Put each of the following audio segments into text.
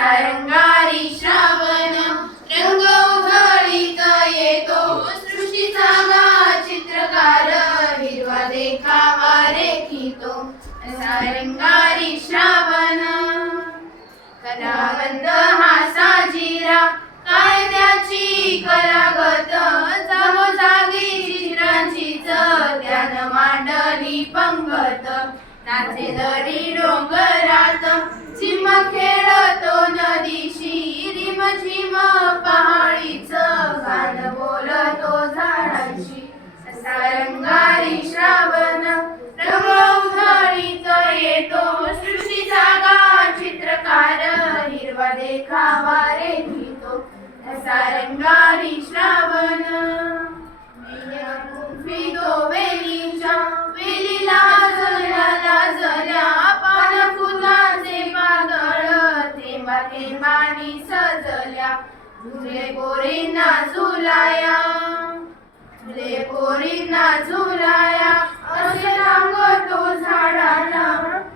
असा रंगारी श्रावण रंग उधळीत येतो सृष्टीचा गा चित्रकार हिरवा देखावा रेखितो असा रंगारी श्रावण कलावंत हा साजिरा कायद्याची कलागत जागोजागी चित्रांची ध्यान मांडली पंगत नाचे दरी डोंगरात झिम खेळतो नदीशी रिम झिम पहाडीच गाण बोलतो झाडांशी असा रंगारी श्रावण रंग उधळीत येतो सृष्टीचा गा चित्रकार हिरवा देखावा रेखितो असा रंगारी श्रावण फिरतो वेलीच्या वेलीला लाजल्या पान फुलाचे पागळ थेंबा थेंबानी सजल्या झुले पोरींना झुलाया झुले पोरींना झुलाया असे सांगतो झाडाला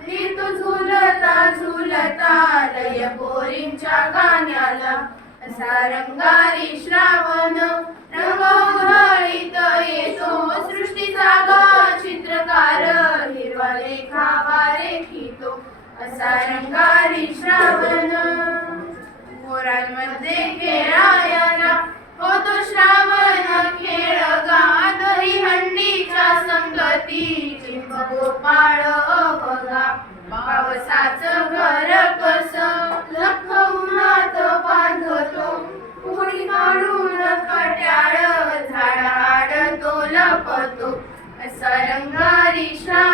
ऋतू झुलता झुलता लय पोरींच्या गाण्याला असा रंगारी श्रावण रंग उधळीत येतो सृष्टीचा गा चित्रकार हिरवा देखावा रेखितो असा रंगारी श्रावण पोरांमध्ये खेळायला होतो श्रावण खेळ गा दही हंडीच्या संगती चिंब गोपाळ बघा पावसाचं घर कस लख उन्हात बांधतो कोणी काढून कट्याळ झाडाआड तो लपतो असा रंगारी श्रावण